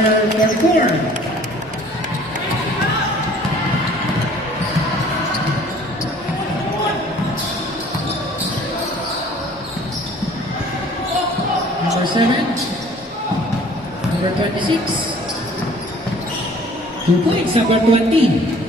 number 44. Number 7. Number 26. 2 points, number 20.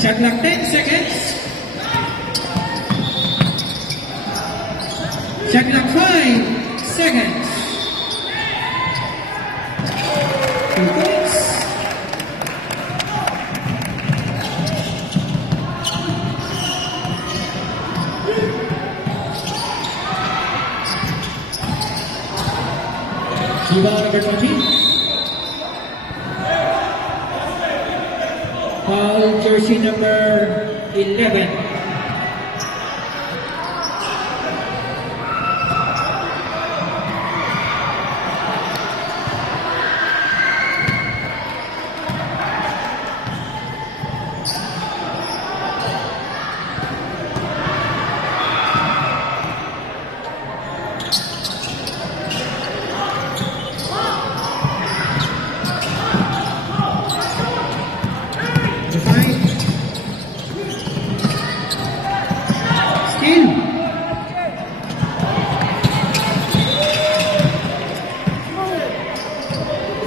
Shot clock 10 seconds. Shot clock 5 seconds. 2 points. Rebound number 20. Foul jersey number 11.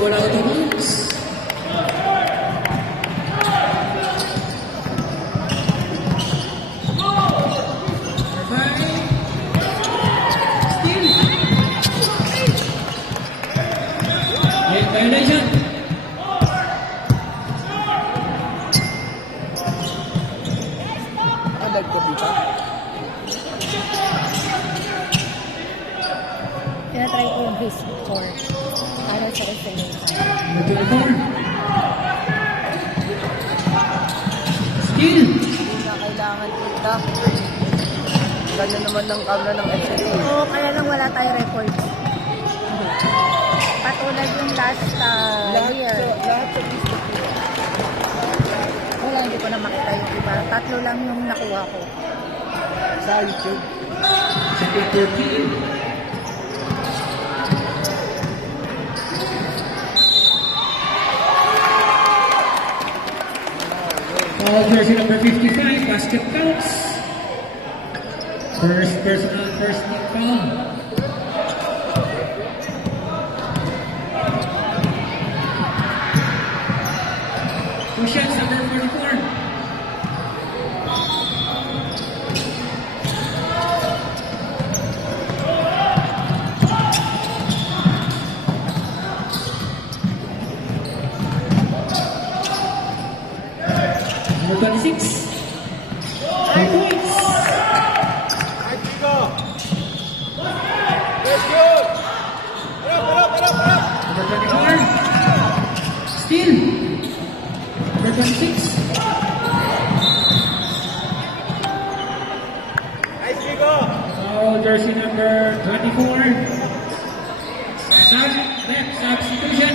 Wala ko ito. Violation. Alag ko dito. Tinatry ko yung Facebook for para sa reference. Skill. Hindi na kailangan kita. Ganda naman ng camera ng FCA. Oo, kaya lang wala tayo record. Patulad yung last year. Lahat sa Facebook. Wala, hindi ko na makita yung iba. 3 lang yung nakuha ko. Sa YouTube. Second 13. Foul jersey number 55, basket counts. First personal, first team foul. Two shots, number 44. Number 26. 3 points. Number 24. Steal. Number 26. Foul jersey number 24. Substitution.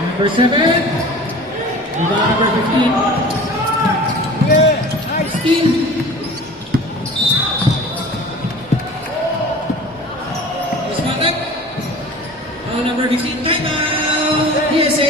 Number 7. Rebound number 15. Nice team. Misconduct. Foul number 15. Timeout. PSA.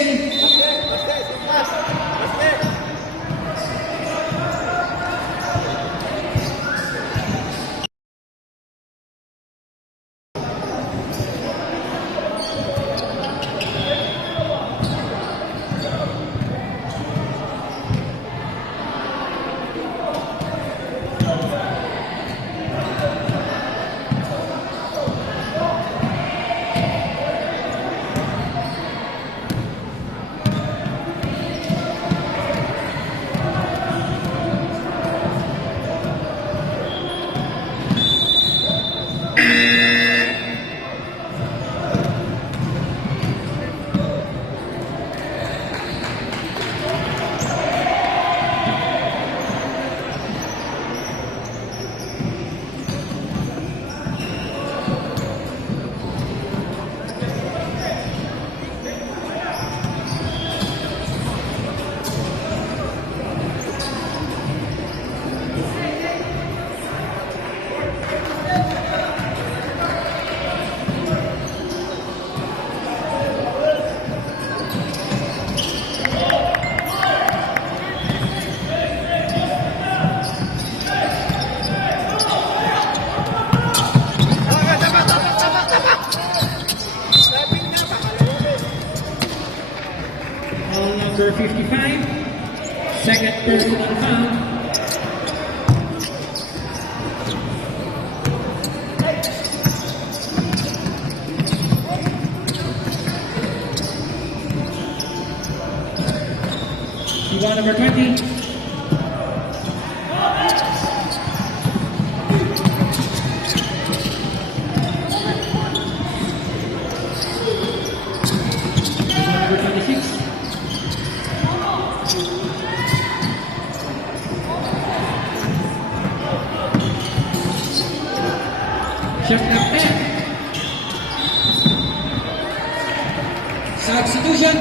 number 55. Second personal foul. Rebound number 20. Number 26. Shot clock 10. Substitution.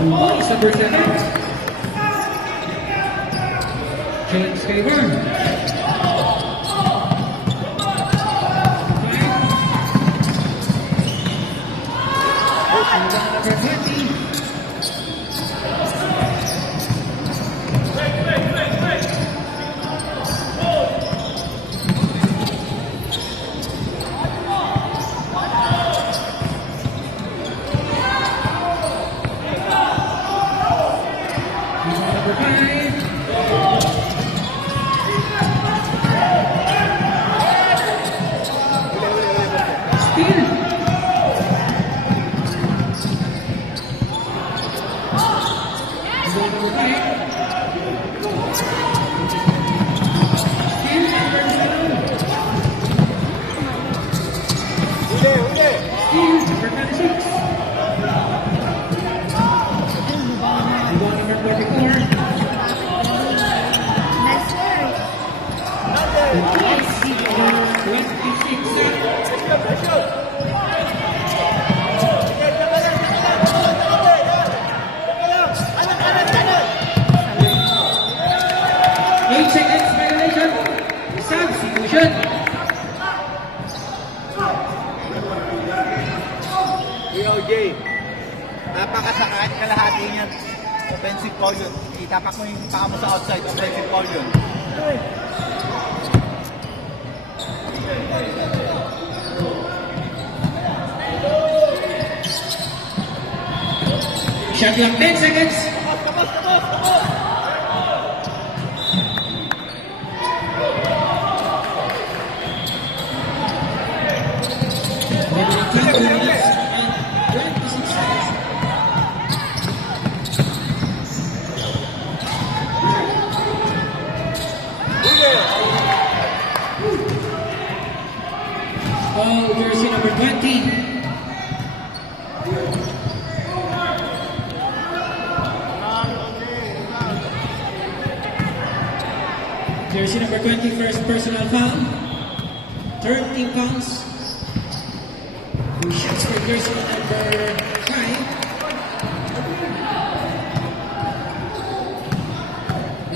Points number 7. James Faber. 5. Number 20. Number 5. Steal. Number 5. Steal number 12. Steal number 26. Rebound number 24. Nice work. Eight seconds violation. Substitution. DOJ, napakasakit kalahati niyan. Offensive foul yun. Itapak mo yung paa mo sa outside. Offensive foul yun. Shot clock 10 seconds. Remaining 20 minutes and 26 seconds. Foul jersey number 20. Jersey number 20, first personal foul. Third team fouls. Two shots for jersey number 5.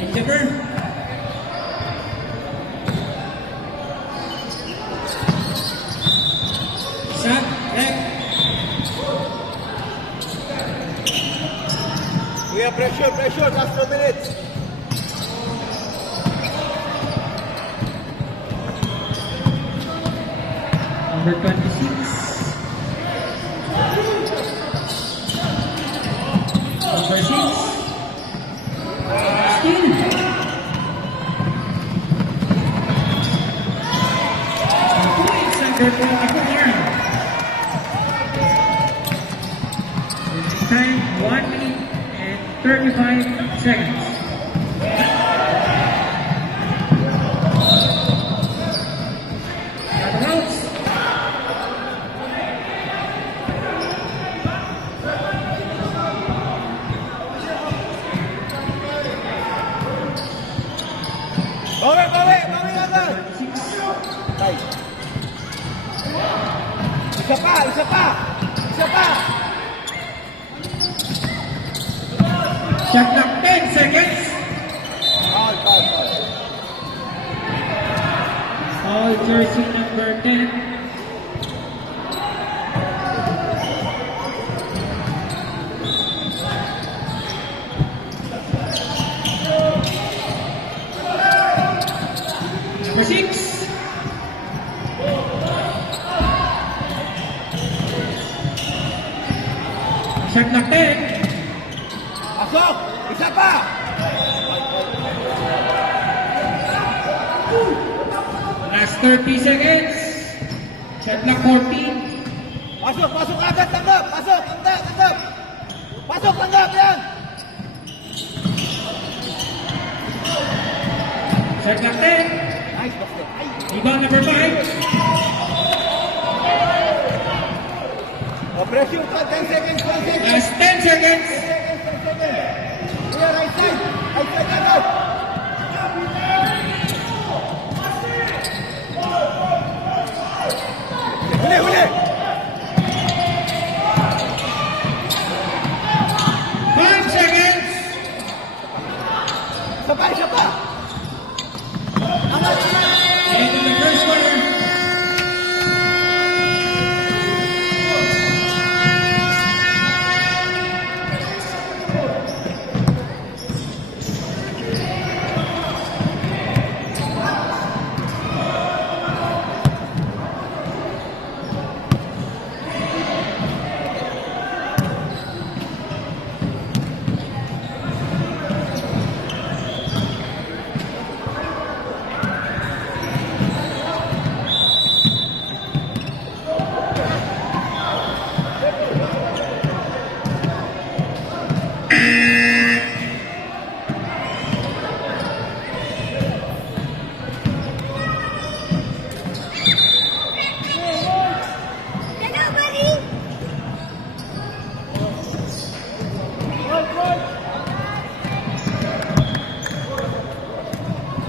Endeavor. Shot, back. We have pressure, last 2 minutes. Number 26. Number 6. Steal. Points under 24. Time 1 minute and 35 seconds. Timeouts. Bawi agad! Tay. Isa pa! Shot clock 10 seconds. Foul. All jersey number 10. Number 6. Shot clock 10. Pasok! Isa pa! Last 30 seconds. Shot clock 14. Pasok! Pasok agad! Tanggap! Pasok! Tanggap! Tanggap! Pasok! Tanggap! Yan! Shot clock 10. Nice basket! Ay! Rebound number 5. Oh, pressure pa! 10 seconds! 10 seconds! Last 10 seconds. 10 seconds! 10 seconds! Kuya, right side! Right side agad! Huli! Huli! 5 seconds. Isa pa! Isa pa! End of the first quarter.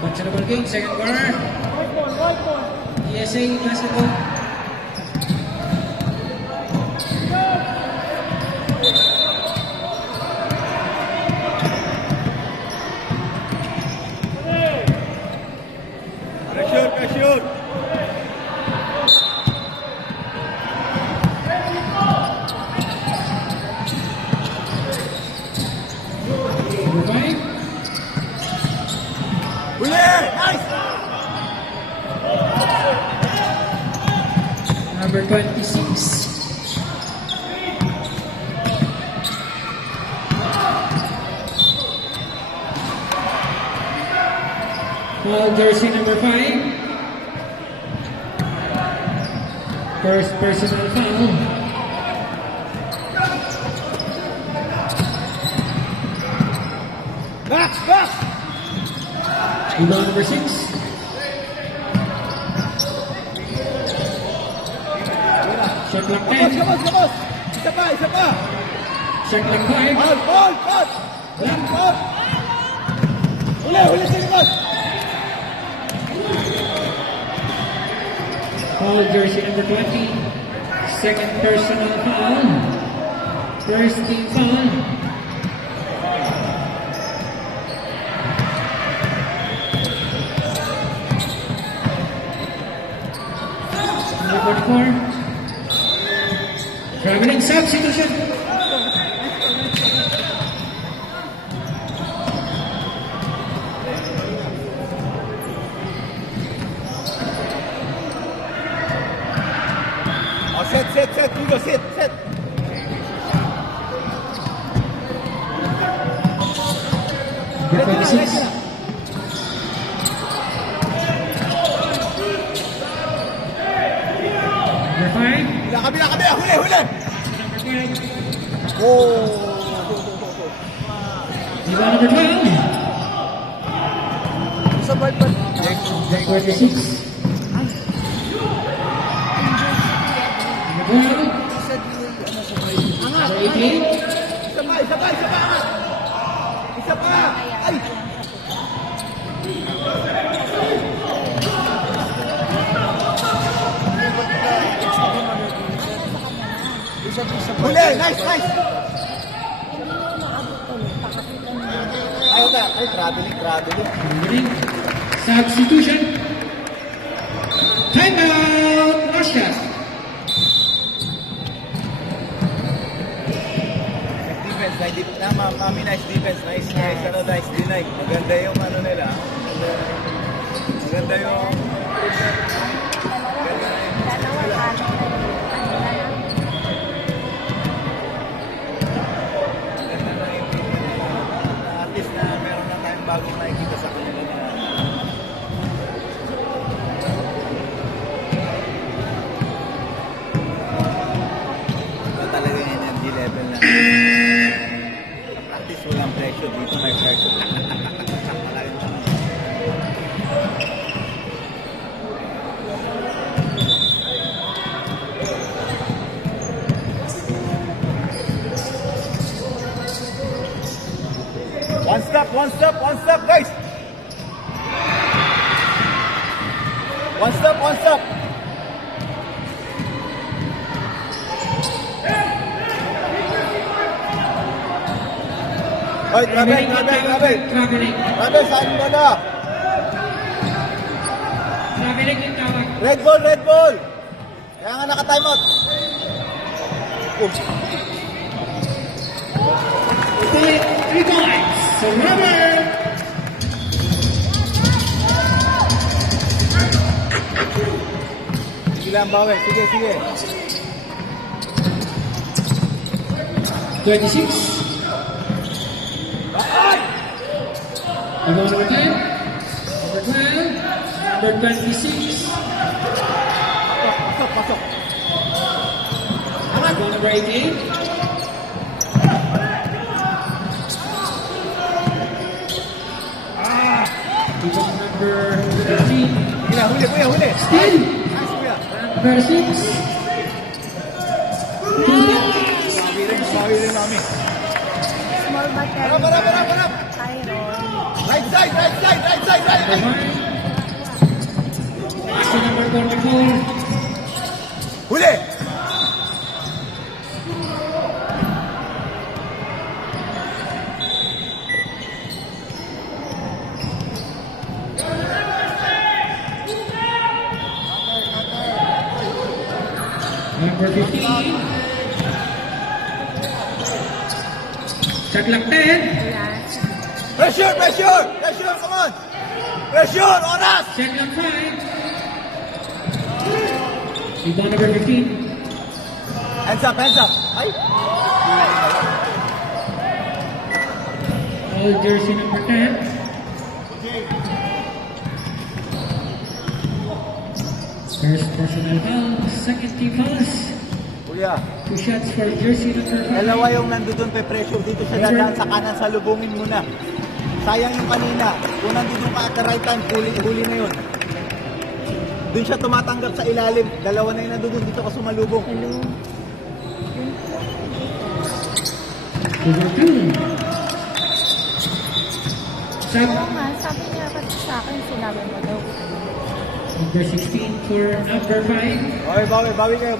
Punchable game, second quarter. ESA basketball. Pressure! Pressure! Number 5. Huli! Nice! Number 26. Foul jersey number 5. First personal foul. Back! Back! Rebound number 6. Shot clock Kapos! 10. Kapos! Kapos! Isa pa! Isa pa! Shot clock 5. Ball! Ball! Ball! Ball! Huli! Huli sa likod! Foul jersey number 20. Second personal foul. First team foul. Number 44. Traveling substitution. Oh, set! Set! Set! Hugo! Set! Set! Number 26. Number 5. Kabila! Kabila! Kabila! Huli! Huli! Number 12. Oh! Rebound number 12. Sa ballpan. 26. Number 12. Sa dual, ano sa ball. Number 18. Isa pa! Isa pa! Isa pa! Isa pa! Ay! Isa din sa ball. Huli! Nice! Nice! Ay, wala. Ay, traveling. Traveling. Winning. Substitution. Timeout. Russia. Defense, nice defense. Nice, ano, nice deny. Maganda yung ano nila. Ganda yung... Dalawa, ano na yun. Ano na lang. At least na meron na tayong bagong nakikita sa kanila na ito talaga yung energy level na sa practice walang pressure, dito may pressure. Talagang one step, guys! One step! Hoy, Traveling, Travel, saan mo na? Traveling yung tawag. Red ball! Kaya nga naka-timeout. Bullet, 3 points. So rubber. Sige lang, bawi. Sige. 26. Number 10. Number 12. Number 26. Pasok. Number 18. People number 15. Sige lang, huli. Still. Nice, kuya. Number 6. Bawi rin namin. Small bottle. Para. Tyron. Right side. Number 44. Huli! Number 15. Shot clock 10. Last. Pressure, come on! Pressure, oras! Shot clock 5. Rebound number 15. Hands up! Ay! All jersey number 10. First personal foul, second team fouls. Kuya, 2 shots for jersey number 5. dalawa yung nandun pe pressure dito siya dadaan sa kanan, sa lubungin mo na. Sayang yung kanina. Kung nandun ka at the right time, huli na yun. Doon siya tumatanggap sa ilalim. Dalawa na yung nandun dito ka sumalubong. Hello. Number 2. Shot Oo nga, sabi niya kasi sa akin, sinabi mo daw. number 16 for number 5. Bawi kayo.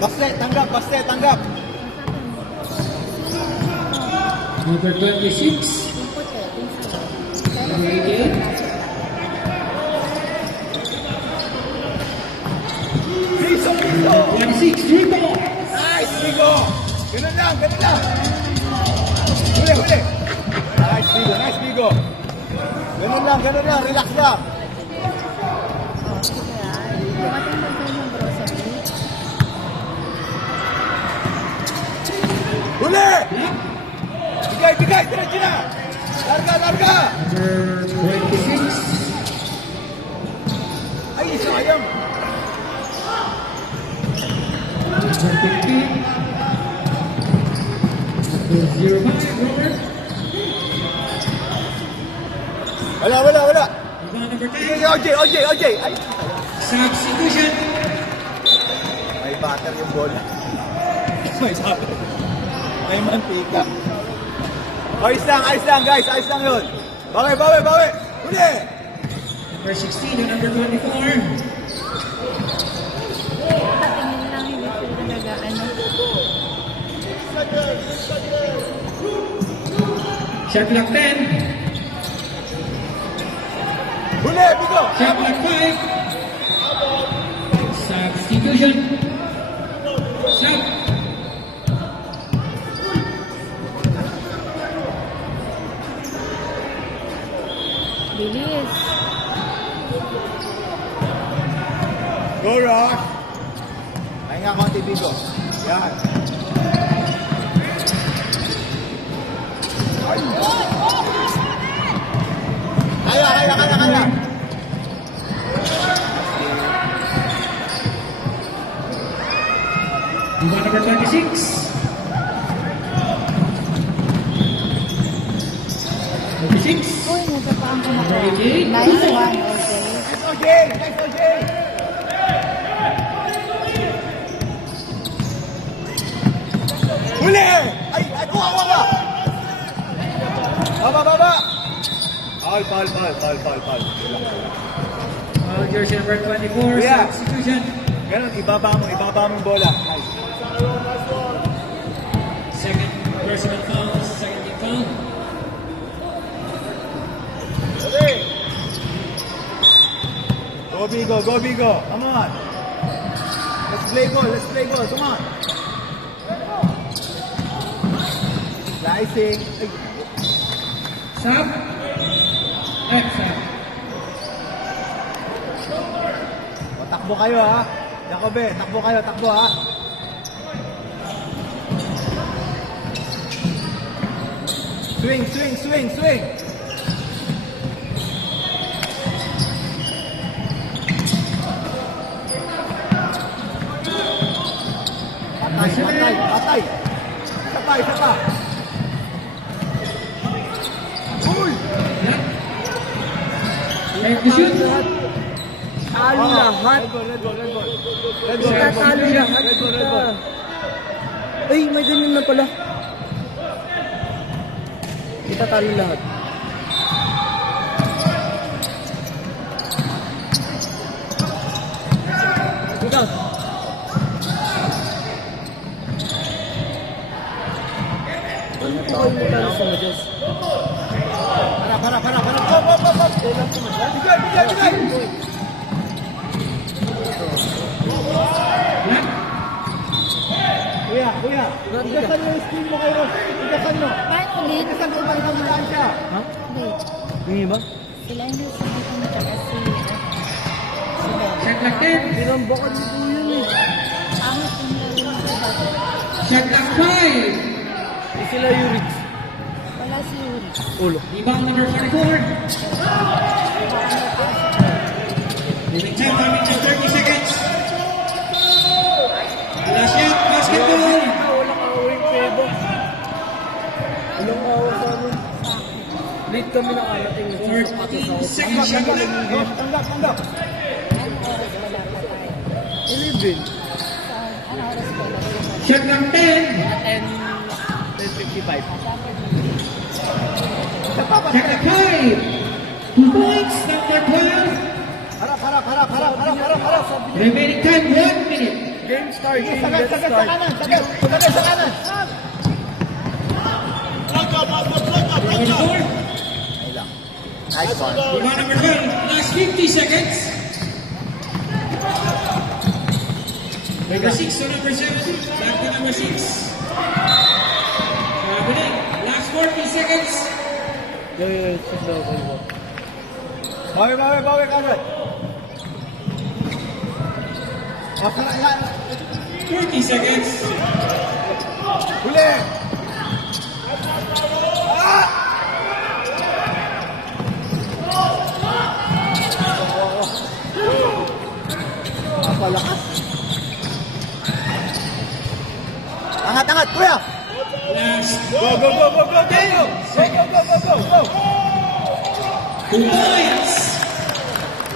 Baste, tanggap. Number 26. Yung puti, yung sa'yo. Number 18. Piso! 26, 3 ball. Nice, Bigo! Ganun lang! Huli! Nice, Bigo! Ganun lang, relax lang! Oh, sige dumating na kayo ng grocery. Huli! Bigay! Diretso na! Larga! Number 26. Ay, sayang! Number 15. Number 05, Robert. Wala! Rebound number 10. Sige, OJ! Ay! Substitution. May butter yung bola. May butter. May mantika. Ayos lang guys, ayos lang yun. Bawi! Huli! Number 16 and number 24. Patingin lang, hindi sila nag-ano. Shot clock 10. Huli, Bigo! Shot clock 5. Substitution. Shot. Bilis. Go, Rosh! Pahinga konti, Bigo. Yan. Kaya. Rebound number 26. 26. Uy, nasa pa ang kumakain. Okay. Nice one, okay. Next, OJ! Huli! Ay, kuha! Baba! Foul. Jersey number 24. Yeah. Substitution. Ganun, ibaba mo yung bola. Nice. Second personal foul. Second team foul. Go Bigo. Come on. Let's play ball. Come on. Slicing. Ay, Stop. Stop. o, takbo kayo ha. Jacobe, takbo ha. Swing. Patay. Isa pa. Uy! Take the shoot. Talo lahat. Red ball. Talo lahat. Red ball. Ay, may ganyan na pala. Itatalo lahat. Ikaw. Ano pa kayo mutalo sa Diyos? Para. Pop. Bigay. Kuya. Igasan mo yung screen mo kayo. Igasan mo. Kahit ulit. Igasan mo para kamulaan siya. Ha? Wait. Yung iba? Sila yung sabi ko tsaka si... Shot clock 10. Tinambakan nito yun eh. Pangit yung lalo sa dati. Shot clock 5. Eh, sila Yurix. Wala si Yuri. Ulo. Rebound number 44. Leaving time coming to 30 seconds. Last shot, basketball. Walang awing pebo. Walang awa sa amin. Late kami nakarating. 14 seconds shot clock. Tanggap. Ano oras wala pa tayo? 11. Ano oras wala pa tayo? Shot clock 10. 10:55. Shot clock 5. 2 points, number 12. Para. Remaining time 1 minute. Game start. Sagad sa kanan. Number 4. Nice one. Rebound number 12. Last 50 seconds. Number 6 to number 7. Back to number 6. Happening. Last 40 seconds. Bawi kagad. Yan. 40 seconds. Huli. Napalakas. Angat, kuya. Last Go. 2 points.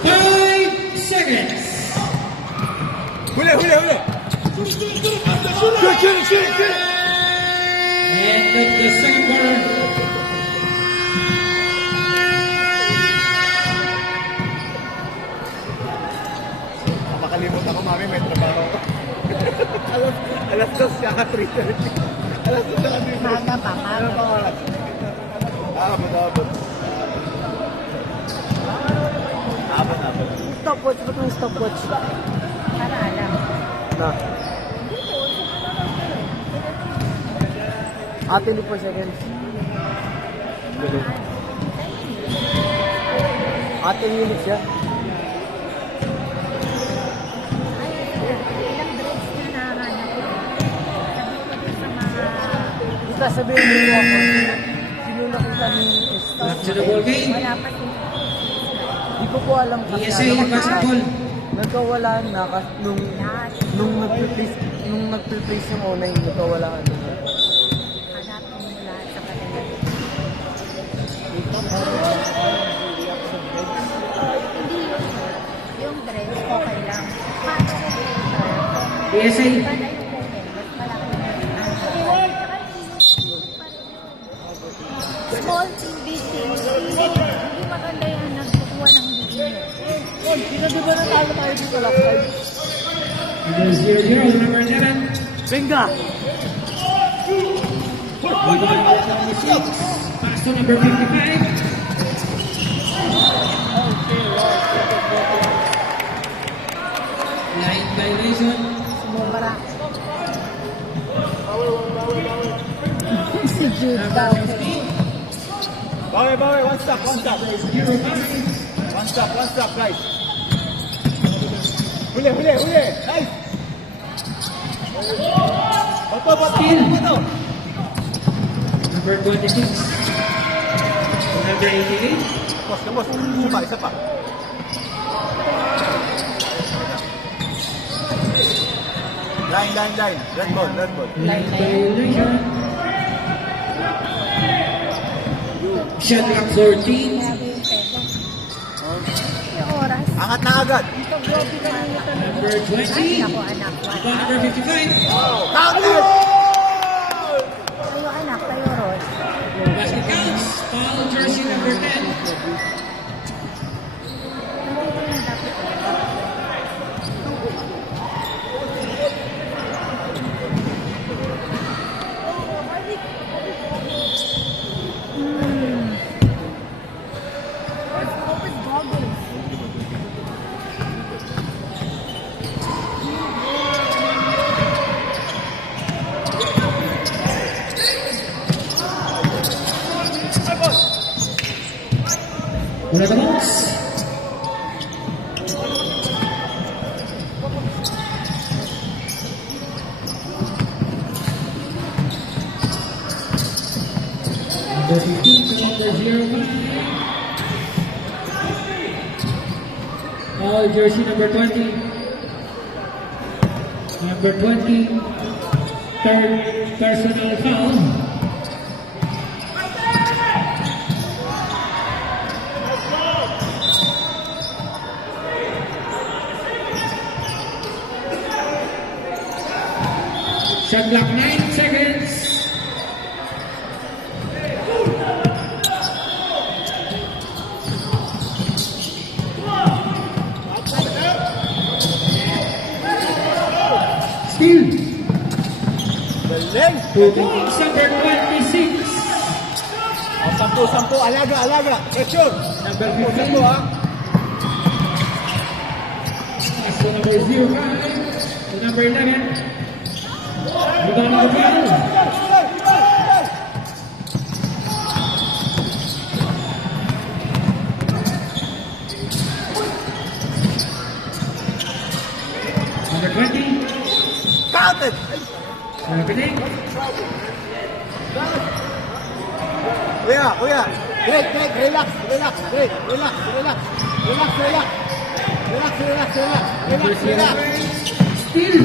5 seconds. Huli. Shoot. End of the second quarter. Makalimutan ko, mami, may trabaho ko. alas 2 siya, 3:30. Alas 2 siya, 3:30. Maga pa, maga. Ano pang oras? Abot. Stopwatch. Ba't may stopwatch? Para alam. Na. 24 seconds. Ate Willis siya. Ilang dreads na nahanap ko. Sabi ko din sa mga... Kita sabihin niyo ako, sino nakita ni Estos? Back to the ball game. Wala pa din. Di ko po alam kasi PSA basketball. nagkawala na nung nagpe-place yung online, nagkawala na. Hanapin mo lahat sa kanila. Hindi yung dress, okay lang. Paano ko PSA. iba na yung moment, mas malaki na small thing, big thing, hindi maganda yan nagkukuha ng video. Sino di ba natalo tayo dito last time? Number 0-0, number 11. Benga! Rebound number 6. Pass to number 55. Line violation. Sumubara. Si Jude daw. Number 15. Bawi, one stop. 0-5. One stop, guys. Huli. Nice. Bato. Number 26. Number 88. Boss. Isa pa. Line. Red ball. Line violation. Shot clock 14. Grabe yung peso. Yung oras. Angat na agad. Ito, grabe ka nito. Number Ay, 20. naku, anak. Number 55. Counted! Tayo, anak. Tayo, Ros. Basket counts. Foul jersey number 10. Nandito yung dapat. Open goggles. Una the box. Number 15 to number 05. Foul jersey number 20. Number 20. Third personal foul. Shot clock 9 seconds. Steal. Galing! To the Kings number 26. Sampu. Alaga. Pressure. Number Sampu, 15. ha? Pass to number 05. To number 11. Rebound number 12. Number 20. Counted! Number 8. Kuya. Break. Relax. Number 0. Steal.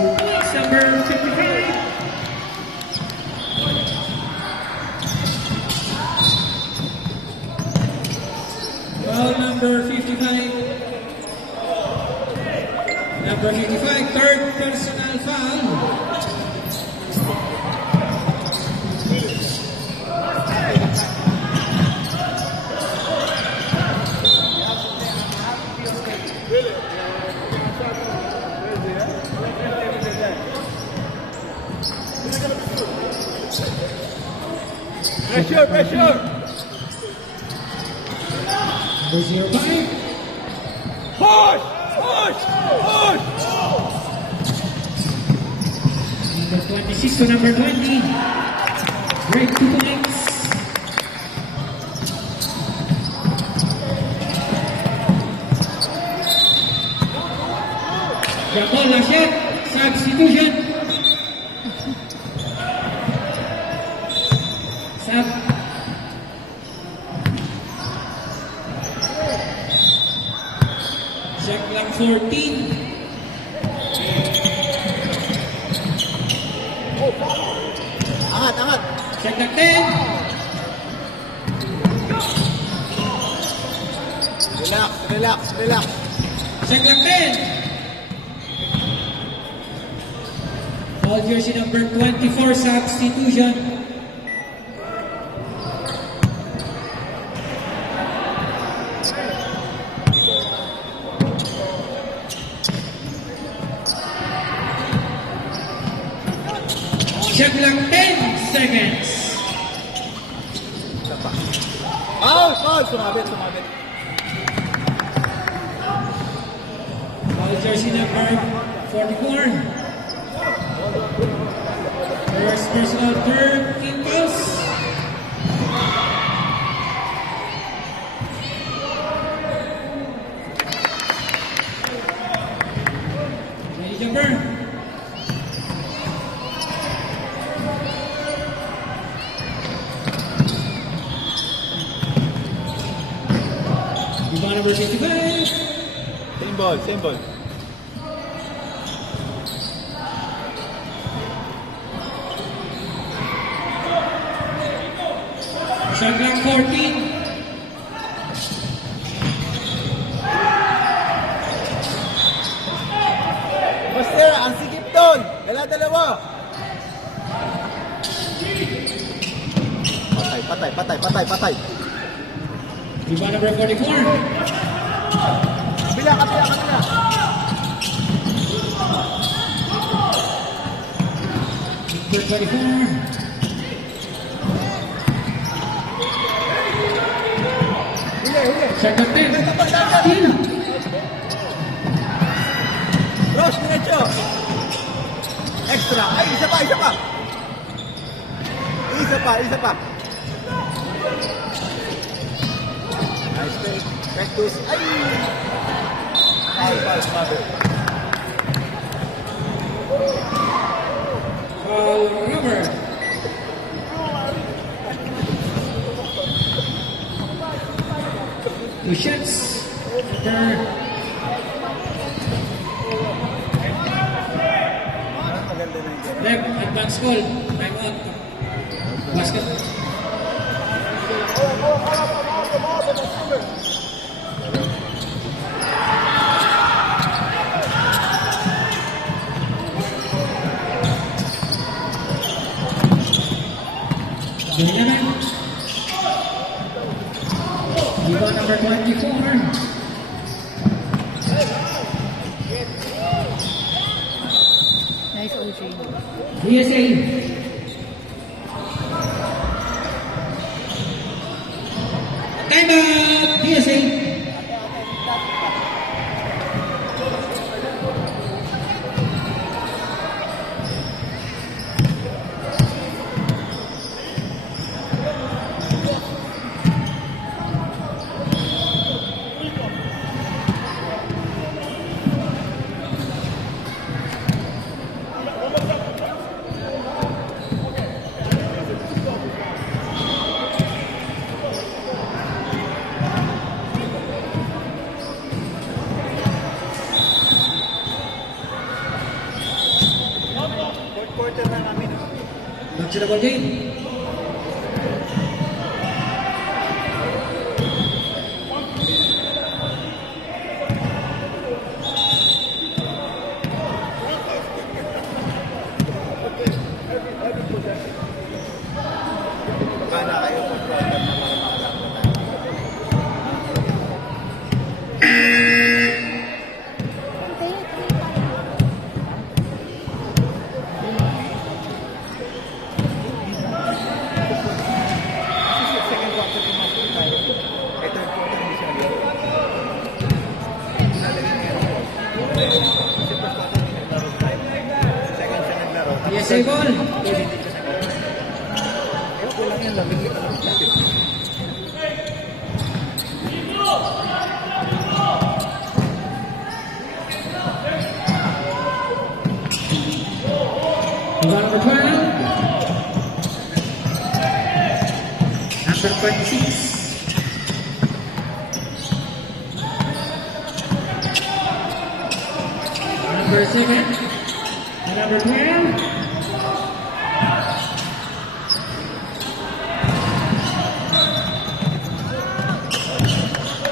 Kings number 55. Foul number 55. Number 55, third personal foul. Pressure. Number 05. Push! Number 26 to number 20. Break 2 points. 14. Angat, angat. Check clock 10. Relax, relax, relax. Check clock 10. Foul jersey number 24, substitution. Check clock 10 seconds. Foul, foul. Sumabit, sumabit. Foul jersey number 44. First personal 13 fouls. Ready jumper. Rebound number 55. Same ball, same ball. Shot clock 14. Master, ang sikip doon. Dala-dalawa. Patay, patay, patay, patay, patay. Rebound number 44. Kabila, kabila, kabila. Number 24. Huli, huli. Shot clock 10. Steal. Cross, diretso. Extra. Ay, isa pa, isa pa. Isa pa, isa pa. Nice take. Cactus. Ay! Foul, foul, sumabit. Foul number. Two shots. Number left, advance call. Time out. Basket. Ganyan na. Rebound number 24. Nice OJ. DSA. Time out. DSA. Fourth quarter na namin. Back to the ball game. Gana kayo fourth quarter na para makalapit tayo. Second quarter pumasok tayo. Eh, third quarter hindi siya nag-laro. Nalagay niya yun. Kasi first quarter hindi naglaro tayo. Second siya naglaro. DSA ball. Eh, kulang yan. Labing kita lang natin. Rebound number 12. Number 26. number 7, and number 12.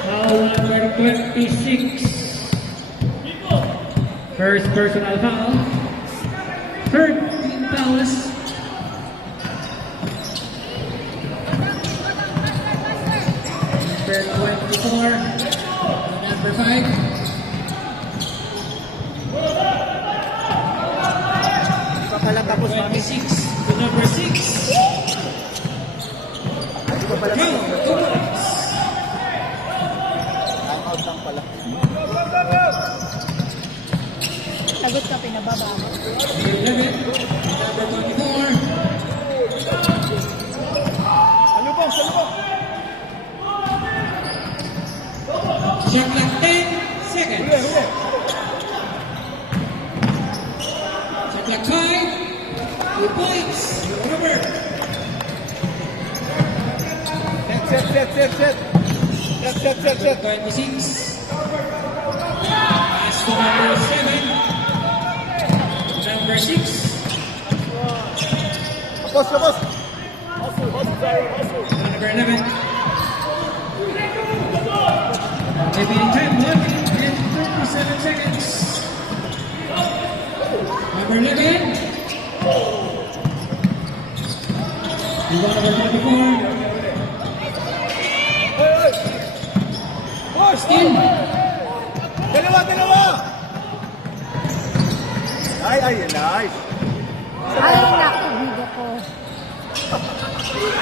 Foul number 26. First personal foul. 13 fouls. Number 24. Number 5. Di pa pala tapos, mami. 26 to number 6. Di pa pala Go! tapos. 2 points. Time out lang pala. Lagot ka, pinababa mo. 11. Number 24. Salubong, salubong! Shot clock 10 seconds. Shot clock 5. 2 points. Over. Set. Set. 26. Pass to number 7. Number 6. Kapos! Number 11. Remaining time 1 minute and 37 seconds. Number 11. Number 24. Still. Dalawa! Ay, nice! Ay, naku, bigo ko.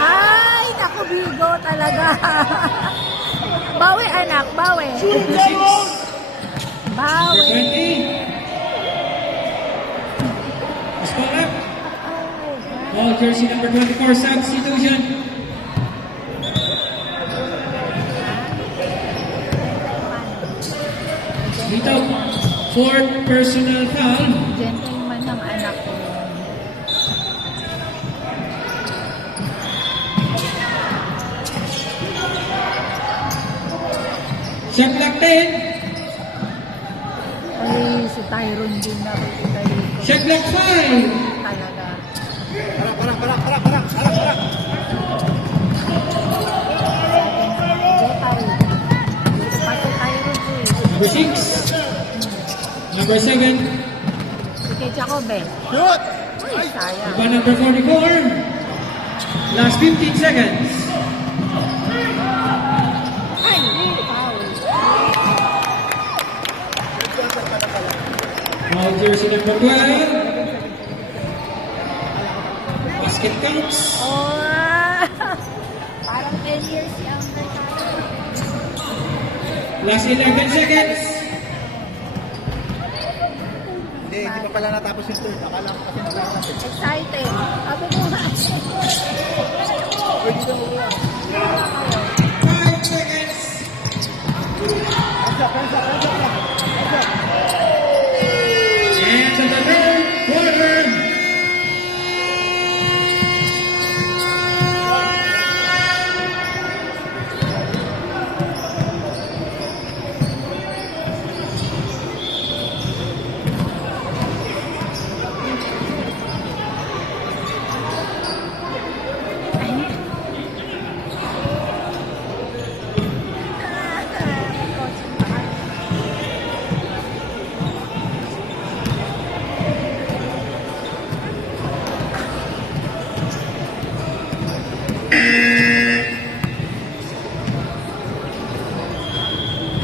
Ay, naku, bigo talaga. Bawi, anak, bawi. Number 6. Number Bawi. 20. Spot up. Ball jersey number 24 substitution. Dito, 4th personal foul. Gentleman ng anak ko. Shot clock 10. Ay, si Tyron din na kita dito. Shot clock 5. Talaga. Parak! Jotay. Dito pa si Tyron eh. Number 6. Number 7. Si Kay Jacobe. Shoot! Uy, sayang. Iba number 44. Last 15 seconds. Ay, foul. Ball jersey number 12. Basket counts. Oh, parang 10 years younger tayo. Last 11 seconds. Hindi pa pala natapos yung third. Akala ko kasi natapos. Excited. Sabi ko nga. Pwede ka mo. 5 seconds. And the third quarter.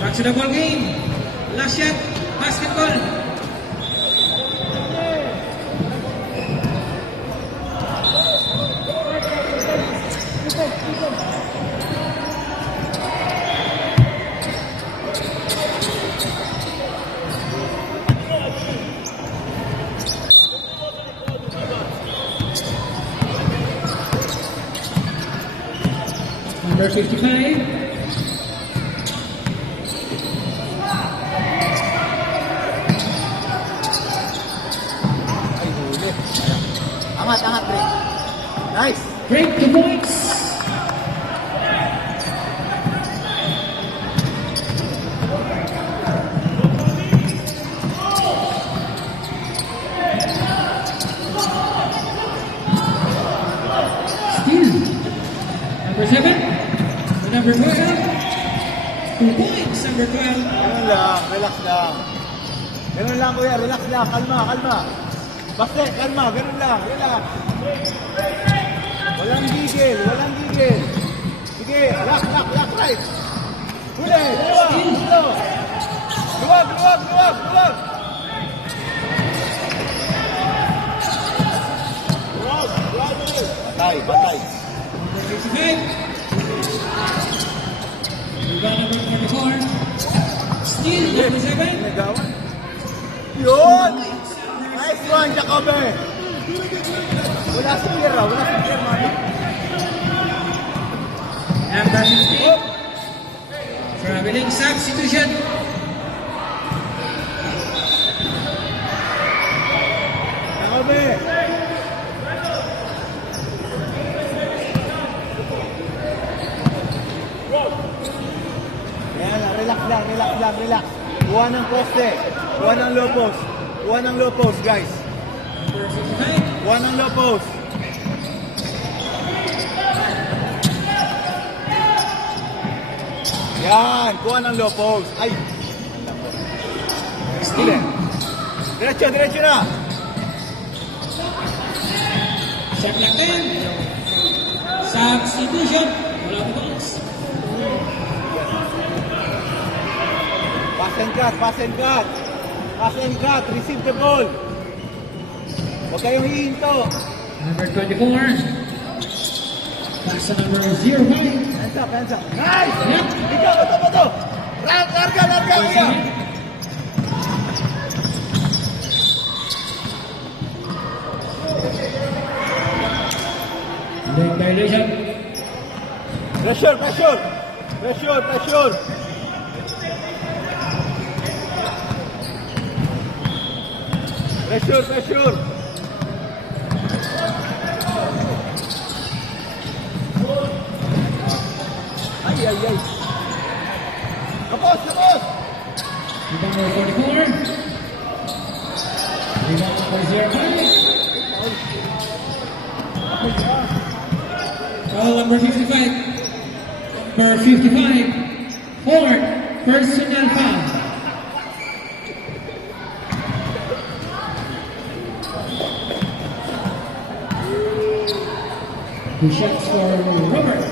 Back to the ball game. Last shot, basketball. Number 55. Angat, Dre. Nice! Break 2 points. number 12. 2 points, number 12. Ganun lang, relax lang. Ganun lang kuya, relax lang, kalma, kalma. Basta, kalma, ganun lang, relax. Walang gigil, walang gigil. Sige, lock, right. Huli, dalawa, dito. Luwag. Batay. Number 55. Rebound number 44. Steal, number 7. Nagawan. Yun! Nice one, Jacobe! Wala si Pierre, mami. Number 15. Traveling substitution. Jacobe! Yan, relax. Kuha ng poste. Kuha ng low post, guys. Number 55. Kuha ng low post. Yan, kuha ng low post. Ay! Steal. Diretso na! Shot clock 10. Substitution. Wala po bounce. Pass and cut. Receive the ball. Huwag kayong hihinto. Number 24. Pass to number 05. Hands up. Nice! Yep. Ikaw, bato. Larga, kuya. Leg violation. Pressure. Pressure. Ay. Kapos! Rebound number 44. Rebound number 05. Foul number 55. Number 55. Fourth personal foul. Two shots for Robert.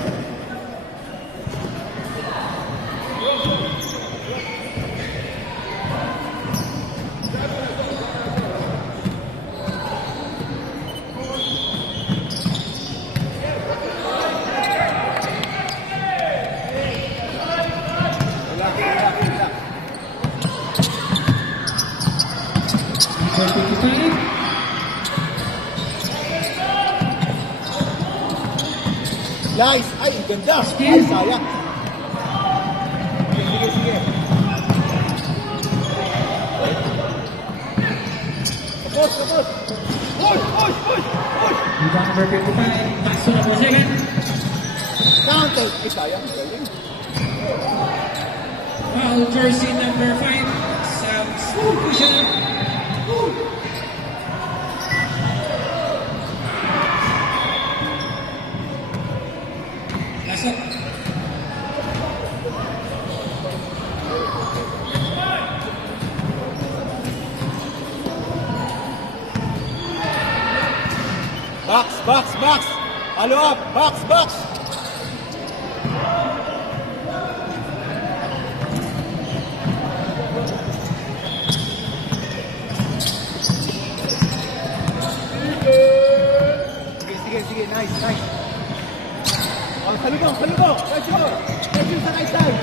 Relax. Number 55. Nice! Ay, ganda! Skill. Ay, sayang! Sige. Kapos! Push! Rebound number 55. Pass to number 2. Counter! Ay, sayang! Galing! Foul jersey number 5. Substitution. Last up. Box! Follow up! Box! Sige, nice. Oh, salubong! Let's go! Sa right side!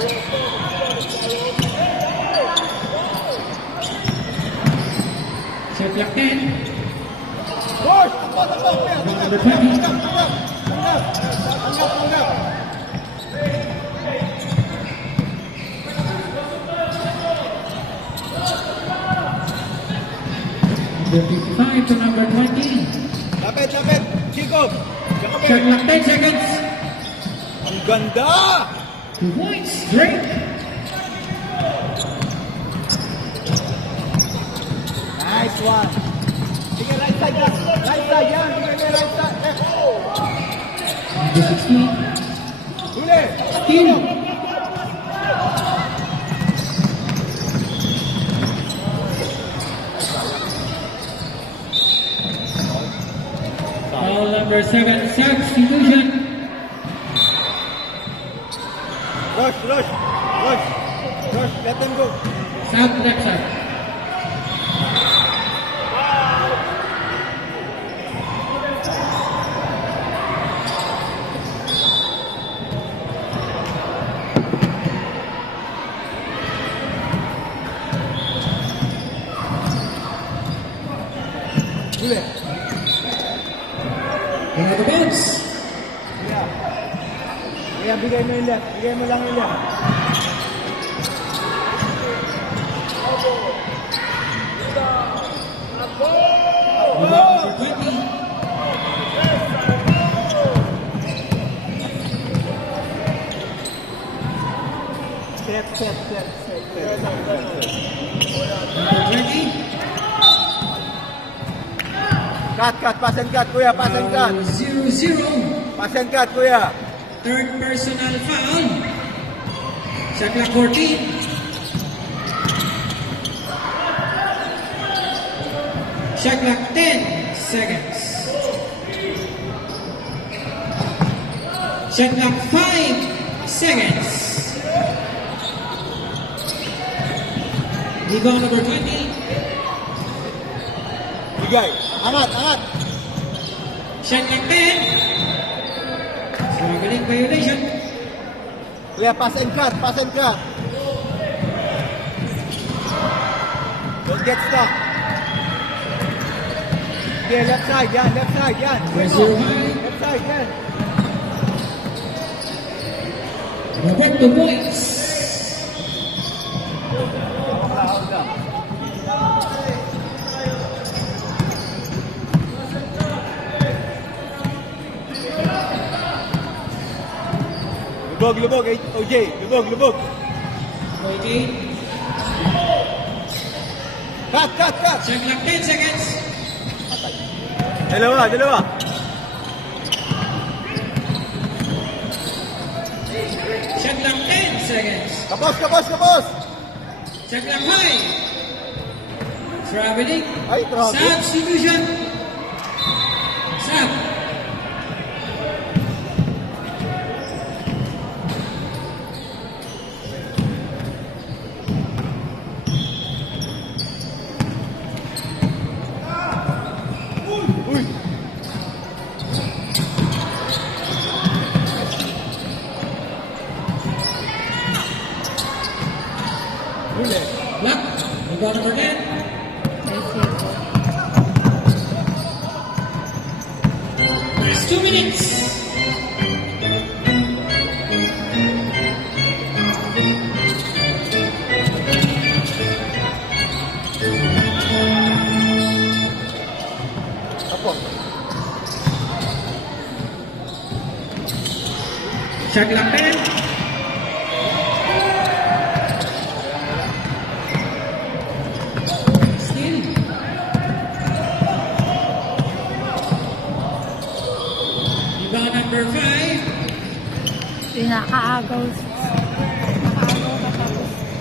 Shot clock 10. Push! Takbo! Number 20. Tanggap! Number 55 to number 20. Lapit! Chico! Shot clock 10 seconds. Ang ganda! 2 points. Drake. Nice one! Sige, right side yan! Right side! Number 16. huli. Steal. Foul number 7, substitution. Rush, rush, rush, rush, let them go. Sub left side. Huli. Into the bench. Kaya bigay mo yung left, bigay mo lang yung left. Number 20. Set. Number 20. Cut, pass and cut, kuya, pass and cut. 0-0. Pass and cut, kuya. Third personal foul. Shot clock 14. Shot clock 10 seconds. Shot clock 5 seconds. Rebound number 20. Bigay. Angat. Shot clock 10. Struggling violation. Kuya, pass and cut. Don't get stuck. Okay, left side, yan. Press your high. Left side, yan. Roberto points. Lubog, OJ. Lubog. 48. Cut. Shot clock 10 seconds. Dalawa. Shot clock 10 seconds. Kapos. Shot clock 5. Traveling. Ay, grabe. Substitution. Sub. Uy. Huli. Block. Rebound number 10. Last 2 minutes. Kapos. Shot clock 10. Steal. Rebound number 5. Pinakaagaw. Tapos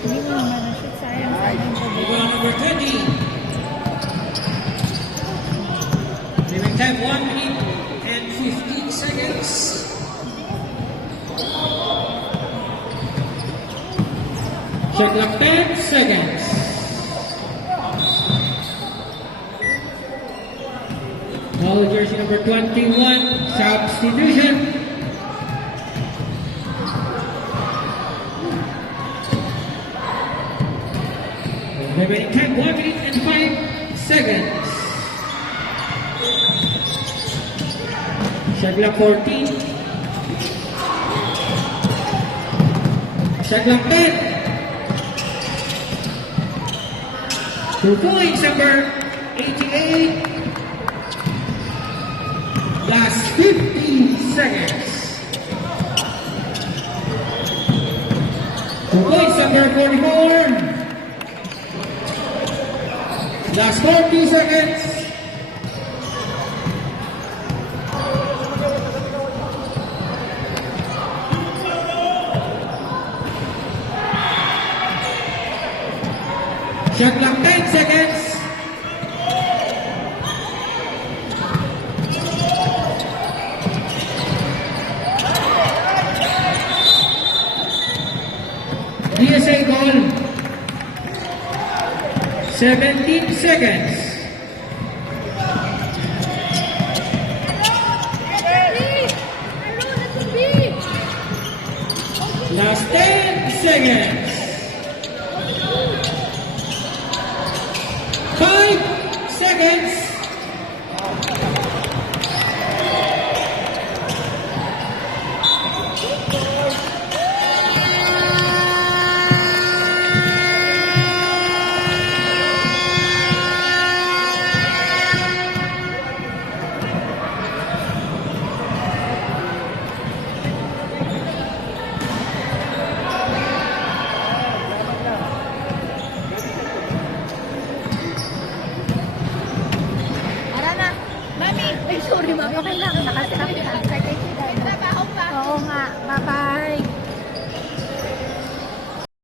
hindi mo naman na-shoot. Sayang yung gabi. Rebound number 20. Leaving time 1 minute and 15 seconds. Shot clock 10 seconds. Foul jersey number 21, substitution. Remaining time 1 minute and 5 seconds. Shot clock 14. Shot clock 10. 2 points number 88. Last 15 seconds. 2 points number 44. Last 40 seconds. Shot clock 10 seconds. DSA goal. 17 seconds. Last 10 seconds. 5 seconds. Tara na. Mami, ay sorry mami, okay lang. Nakasarap ka.